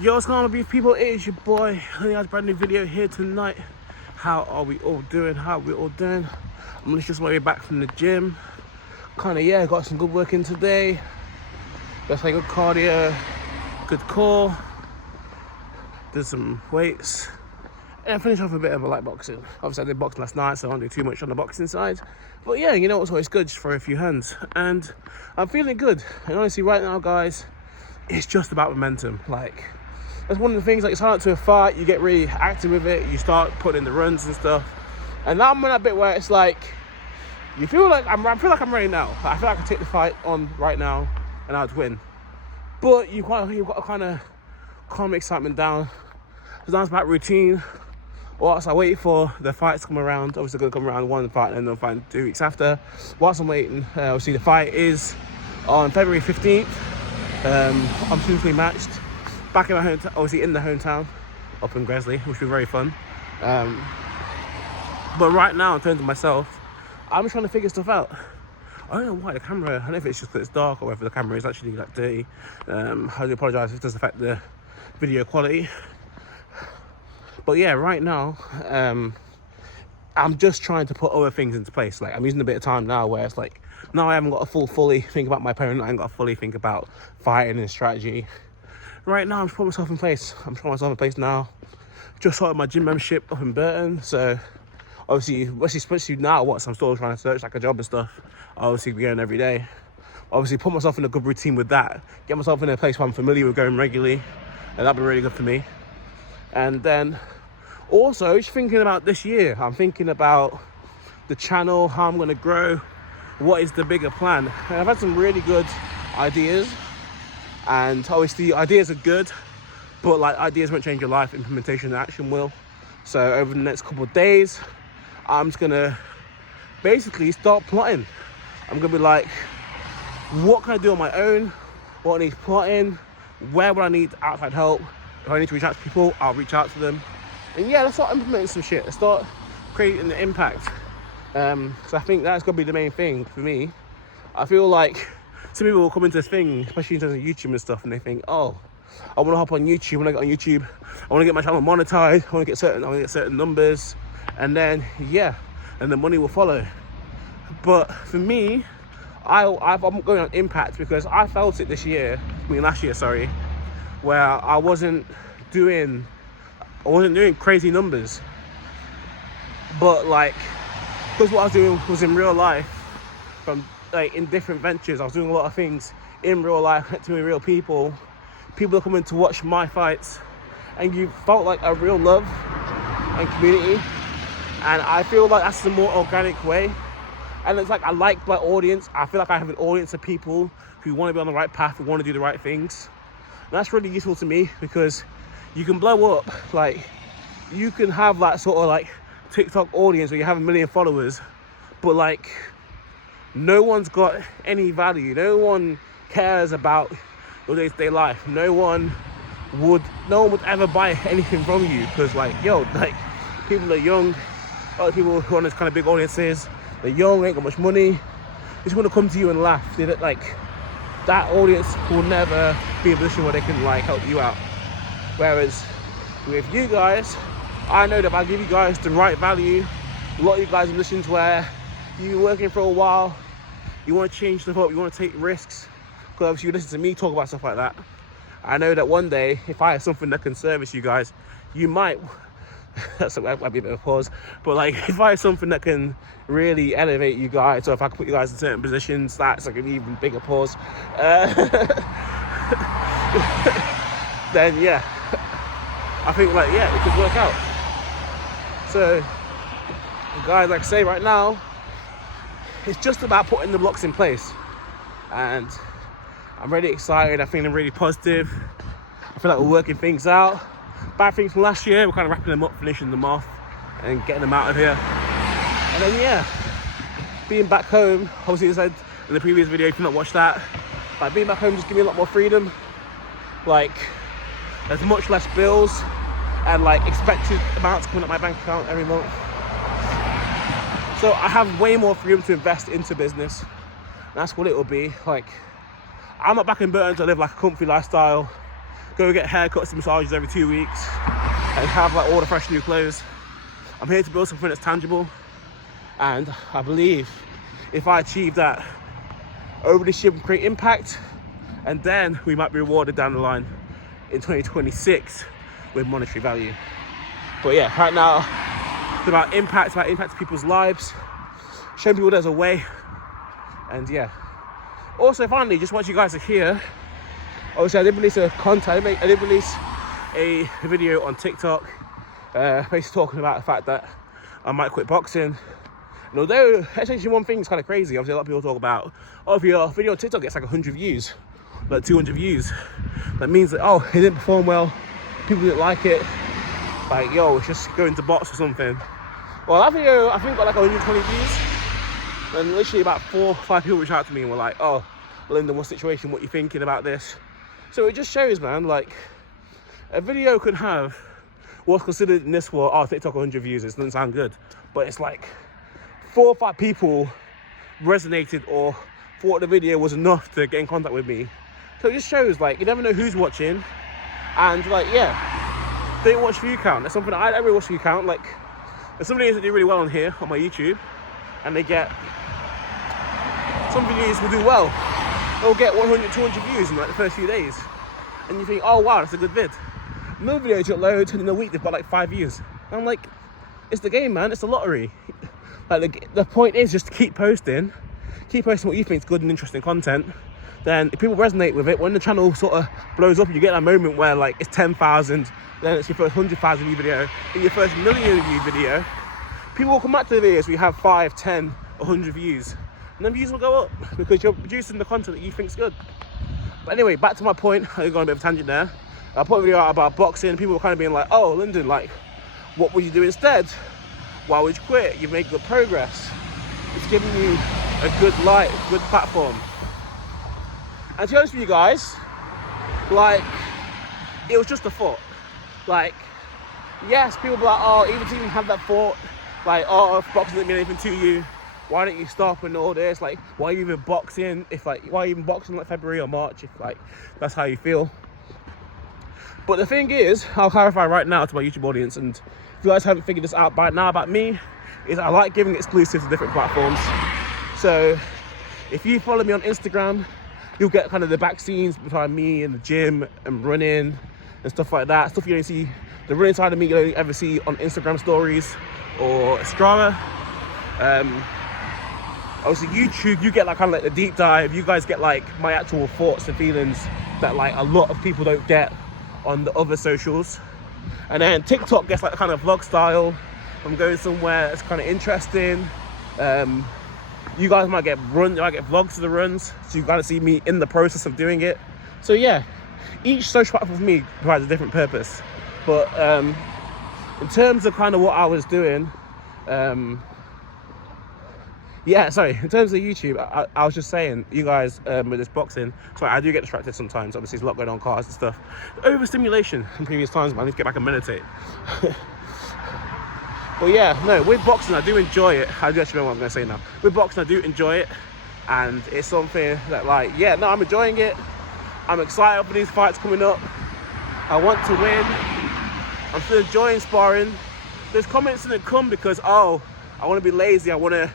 Yo, what's going on, beautiful people? It is your boy. Honey, has a brand new video here tonight. How are we all doing? I'm just on my way back from the gym. Got some good work in today. Got like good cardio, good core. Did some weights. And I finished off a bit of a light boxing. Obviously, I did boxing last night, so I don't do too much on the boxing side. But yeah, you know what's always good, just for a few hands. And I'm feeling good. And honestly, right now, guys, it's just about momentum. Like, that's one of the things, like, it's hard to a fight, you get really active with it, you start putting in the runs and stuff. And now I'm in that bit where it's like, I feel like I'm ready now. I feel like I can take the fight on right now and I'd win. But you've got to kind of calm the excitement down. Because now it's about routine. Whilst I wait for the fights to come around, obviously going to come around one fight and then they'll fight 2 weeks after. Whilst I'm waiting, obviously the fight is on February 15th. I'm physically matched. Back in my hometown, obviously in the hometown, up in Gresley, which will be very fun. But right now, in terms of myself, I'm just trying to figure stuff out. I don't know why the camera, I don't know if it's just because it's dark or whether the camera is actually like dirty. I do apologise if it does affect the video quality. But yeah, right now, I'm just trying to put other things into place. Like, I'm using a bit of time now where it's like, now I haven't got to fully think about my opponent, I haven't got to fully think about fighting and strategy. Right now, I'm just putting myself in place. Now. Just started my gym membership up in Burton, so obviously, especially now, I'm still trying to search like a job and stuff. I obviously be going every day. Obviously, put myself in a good routine with that. Get myself in a place where I'm familiar with going regularly, and that'd be really good for me. And then also, just thinking about this year, I'm thinking about the channel, how I'm going to grow, what is the bigger plan. And I've had some really good ideas. And obviously ideas are good, but like, ideas won't change your life, implementation and action will. So over the next couple of days, I'm just gonna basically start plotting. I'm gonna be like, what can I do on my own? What needs plotting? Where would I need outside help? If I need to reach out to people, I'll reach out to them. And yeah, let's start implementing some shit. Let's start creating the impact. So I think that's gonna be the main thing for me. I feel like some people will come into this thing, especially in terms of YouTube and stuff, and they think, oh, I want to hop on YouTube. When I get on YouTube, I want to get my channel monetized. I want to get certain numbers, and then and the money will follow. But for me, I'm going on impact because I felt it last year, where I wasn't doing crazy numbers, but like, because what I was doing was in real life, from like in different ventures. I was doing a lot of things in real life to real people. People are coming to watch my fights, and you felt like a real love and community. And I feel like that's the more organic way. And it's like, I like my audience. I feel like I have an audience of people who want to be on the right path, who want to do the right things. And that's really useful to me because you can blow up. Like, you can have that sort of like TikTok audience where you have 1 million followers, but like, no one's got any value. No one cares about your day-to-day life. No one would ever buy anything from you because, like, people are young. Other people who are on this kind of big audiences, they're young, ain't got much money. They just want to come to you and laugh. That audience will never be in a position where they can like help you out. Whereas with you guys, I know that if I give you guys the right value, a lot of you guys are listening to where you've been working for a while, you want to change stuff up, you want to take risks, because obviously you listen to me talk about stuff like that. I know that one day, if I have something that can service you guys, you might, that might be a bit of a pause, but like, if I have something that can really elevate you guys, or if I can put you guys in certain positions, that's like an even bigger pause. Then yeah, I think like, yeah, it could work out. So guys, like I say, right now, it's just about putting the blocks in place, and I'm really excited. I'm feeling really positive. I feel like we're working things out. Bad things from last year, we're kind of wrapping them up, finishing them off, and getting them out of here. And then being back home, obviously as I said in the previous video, if you've not watched that, like, being back home just give me a lot more freedom. Like, there's much less bills and like expected amounts coming up my bank account every month. So I have way more freedom to invest into business. And that's what it will be. Like, I'm not back in Burton to live like a comfy lifestyle. go get haircuts and massages every 2 weeks, and have like all the fresh new clothes. I'm here to build something that's tangible, and I believe if I achieve that over this year, we create impact, and then we might be rewarded down the line in 2026 with monetary value. But yeah, right now it's about impact to people's lives, showing people there's a way. And yeah, also finally, just want you guys to hear, obviously I did release I did release a video on TikTok, basically talking about the fact that I might quit boxing. And although essentially one thing is kind of crazy, obviously a lot of people talk about, oh, if your video on TikTok gets like 100 views, like 200 views, that means that, oh, it didn't perform well, people didn't like it, like, yo, it's just going to box or something. Well, that video I think got like 120 views, and literally about 4 or 5 people reached out to me and were like, oh, Lyndon, what's the situation, what you thinking about this? So it just shows, man, like, a video can have what's considered in this world, oh, TikTok 100 views, it doesn't sound good, but it's like 4 or 5 people resonated or thought the video was enough to get in contact with me. So it just shows, like, you never know who's watching, and like, yeah, they watch view count. That's something I don't really watch view count. Like, there's some videos that do really well on here on my YouTube, and they get, some videos will do well, they'll get 100, 200 views in like the first few days, and you think, oh wow, that's a good vid. Another video got loads, and in a week they've got like 5 views. And I'm like, it's the game, man, it's the lottery. Like, the point is just to keep posting what you think is good and interesting content. Then if people resonate with it, when the channel sort of blows up, you get that moment where like it's 10,000, then it's your first 100,000 view video, then your first million view video, people will come back to the videos where you have 5, 10, 100 views, and then views will go up because you're producing the content that you think's good. But anyway, back to my point, I got a bit of a tangent there. I put a video out about boxing, people were kind of being like, oh, Lyndon, like, what would you do instead? Why would you quit? You've made good progress. It's giving you a good light, a good platform. And to be honest with you guys, like, it was just a thought. Like, yes, people be like, oh, even to even have that thought, like, oh, if boxing didn't mean anything to you, why don't you stop and all this? Like, why are you even boxing? If like, why are you even boxing like February or March if like that's how you feel? But the thing is, I'll clarify right now to my YouTube audience, and if you guys haven't figured this out by now about me, is I like giving exclusives to different platforms. So if you follow me on Instagram, you'll get kind of the back scenes behind me in the gym and running and stuff like that. Stuff you don't see, the running side of me you don't ever see on Instagram stories or Strava. Obviously YouTube, you get like kind of like the deep dive. You guys get like my actual thoughts and feelings that like a lot of people don't get on the other socials. And then TikTok gets like kind of vlog style. I'm going somewhere that's kind of interesting. You guys might get vlogs of the runs, so you gotta see me in the process of doing it. So yeah, each social platform for me provides a different purpose. But in terms of kind of what I was doing, yeah, sorry, in terms of YouTube, I was just saying, you guys, with this boxing, sorry, I do get distracted sometimes. Obviously, there's a lot going on, cars and stuff. Overstimulation from previous times, man. I need to get back and meditate. But yeah, no, with boxing, I do enjoy it. I do actually know what I'm going to say now. With boxing, I do enjoy it. And it's something that, like, yeah, no, I'm enjoying it. I'm excited for these fights coming up. I want to win. I'm still enjoying sparring. There's comments that come because, oh, I want to be lazy. I want to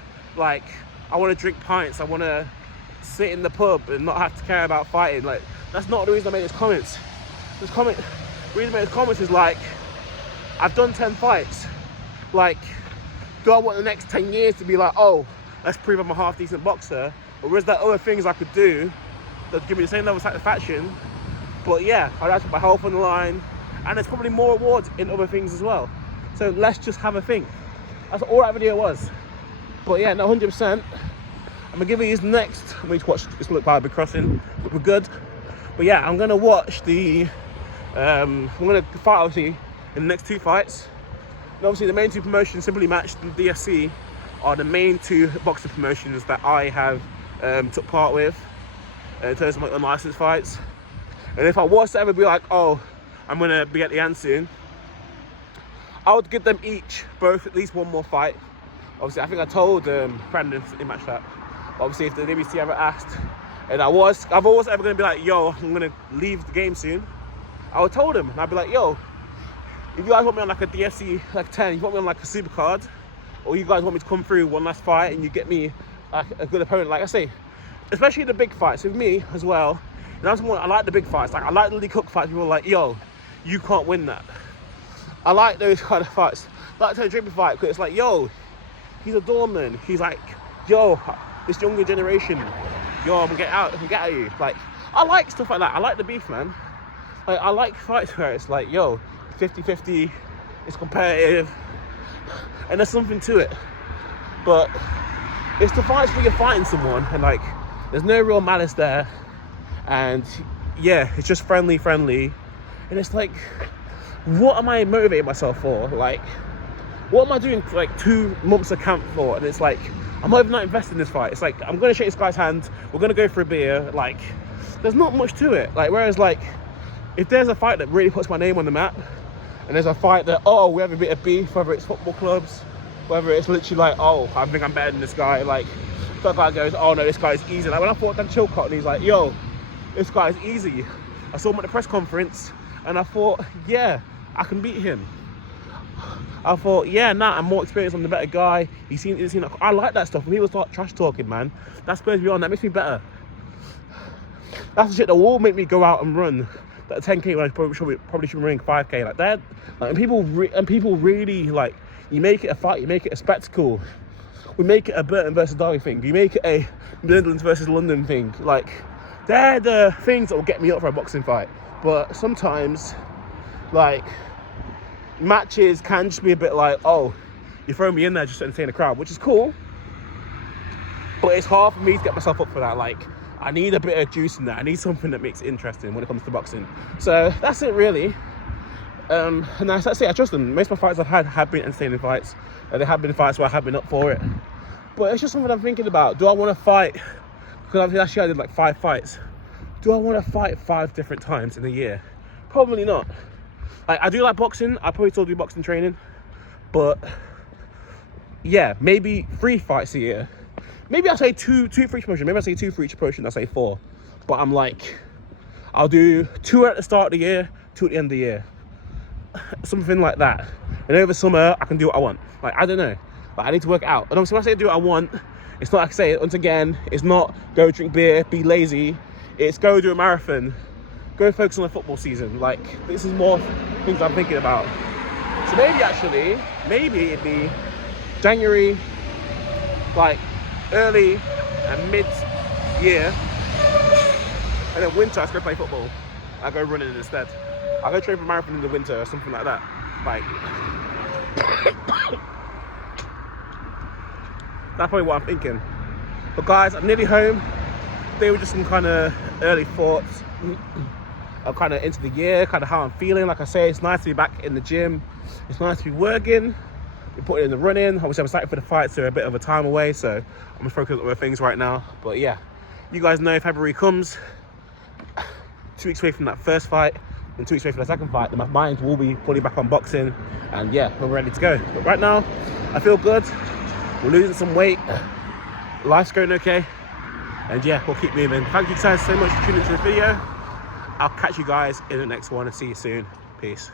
drink pints. I want to sit in the pub and not have to care about fighting. Like, that's not the reason I made these comments. The reason I made these comments is like, I've done 10 fights. Like, do I want the next 10 years to be like, oh, let's prove I'm a half decent boxer? Or is there other things I could do that give me the same level of satisfaction? But yeah, I'd have to put my health on the line. And there's probably more awards in other things as well. So let's just have a think. That's all that video was. But yeah, no, 100%. I'm gonna give you this next. I'm going to watch this look by the crossing. We're good. But yeah, I'm gonna watch the. I'm gonna fight obviously in the next 2 fights. And obviously, the main 2 promotions, Simply Matched and DSC, are the main 2 boxing promotions that I have took part with in terms of my unlicensed fights. And if I was to ever be like, oh, I'm gonna be at the end soon, I would give them each both at least 1 more fight. Obviously, I think I told Brandon in match that. Obviously, if the WBC ever asked, and I've always ever gonna be like, yo, I'm gonna leave the game soon, I would told him, and I'd be like, yo, if you guys want me on like a DFC like 10, you want me on like a super card, or you guys want me to come through one last fight and you get me like a good opponent, like I say, especially the big fights with me as well. And that's more, I like the big fights. Like I like the Lee Cook fights. People are like, yo, you can't win that. I like those kind of fights. I like Tony Draper fight because it's like, yo, he's a doorman. He's like, yo, this younger generation, yo, I'm gonna get at you. Like, I like stuff like that. I like the beef, man. Like, I like fights where it's like, yo, 50-50, it's competitive, and there's something to it. But it's the fights where you're fighting someone and like, there's no real malice there. And yeah, it's just friendly. And it's like, what am I motivating myself for? Like, what am I doing for like 2 months of camp for? And it's like, I'm not even not invested in this fight. It's like, I'm going to shake this guy's hand. We're going to go for a beer. Like, there's not much to it. Like, whereas like, if there's a fight that really puts my name on the map, and there's a fight that, oh, we have a bit of beef, whether it's football clubs, whether it's literally like, oh, I think I'm better than this guy. Like, that guy goes, oh no, this guy's easy. Like when I fought Dan Chilcott and he's like, yo, this guy's easy. I saw him at the press conference and I thought, yeah, I can beat him. I thought, yeah, nah, I'm more experienced, I'm the better guy. I like that stuff. When people start trash talking, man, that spurs me on, that makes me better. That's the shit that will make me go out and run that 10K when I probably should be running 5K like that. Like, and people really, like, you make it a fight, you make it a spectacle. We make it a Burton versus Derby thing. You make it a Midlands versus London thing. Like, they're the things that will get me up for a boxing fight. But sometimes, like, matches can just be a bit like, oh, you throw me in there just to entertain the crowd, which is cool. But it's hard for me to get myself up for that. Like, I need a bit of juice in there. I need something that makes it interesting when it comes to boxing. So that's it, really. And that's it. I trust them. Most of my fights I've had have been entertaining fights. There have been fights where I have been up for it. But it's just something I'm thinking about. Do I want to fight? Because I did like 5 fights. Do I want to fight 5 different times in a year? Probably not. Like, I do like boxing. I probably still do boxing training. But yeah, maybe 3 fights a year. Maybe I'll say 2 for each promotion. Maybe I'll say 2 for each promotion. I'll say 4. But I'm like, I'll do 2 at the start of the year, 2 at the end of the year. Something like that. And over summer, I can do what I want. Like, I don't know. Like, I need to work out. And obviously, when I say do what I want, it's not like I say it once again, it's not go drink beer, be lazy. It's go do a marathon. Go focus on the football season. Like, this is more things I'm thinking about. So maybe it'd be January, like early and mid-year. And then winter, I just go play football. I go running instead. I go train for marathon in the winter or something like that. Like, that's probably what I'm thinking. But guys, I'm nearly home. They were just some kind of early thoughts. I'm kind of into the year, kind of how I'm feeling. Like I say, it's nice to be back in the gym. It's nice to be working. We put it in the running. Obviously, I'm excited for the fights. They're a bit of a time away, so I'm gonna focus on other things right now. But yeah, you guys know February comes. 2 weeks away from that first fight, and 2 weeks away from the second fight, then my mind will be fully back on boxing, and yeah, we're ready to go. But right now, I feel good. We're losing some weight. Life's going okay, and yeah, we'll keep moving. Thank you guys so much for tuning into the video. I'll catch you guys in the next one and see you soon. Peace.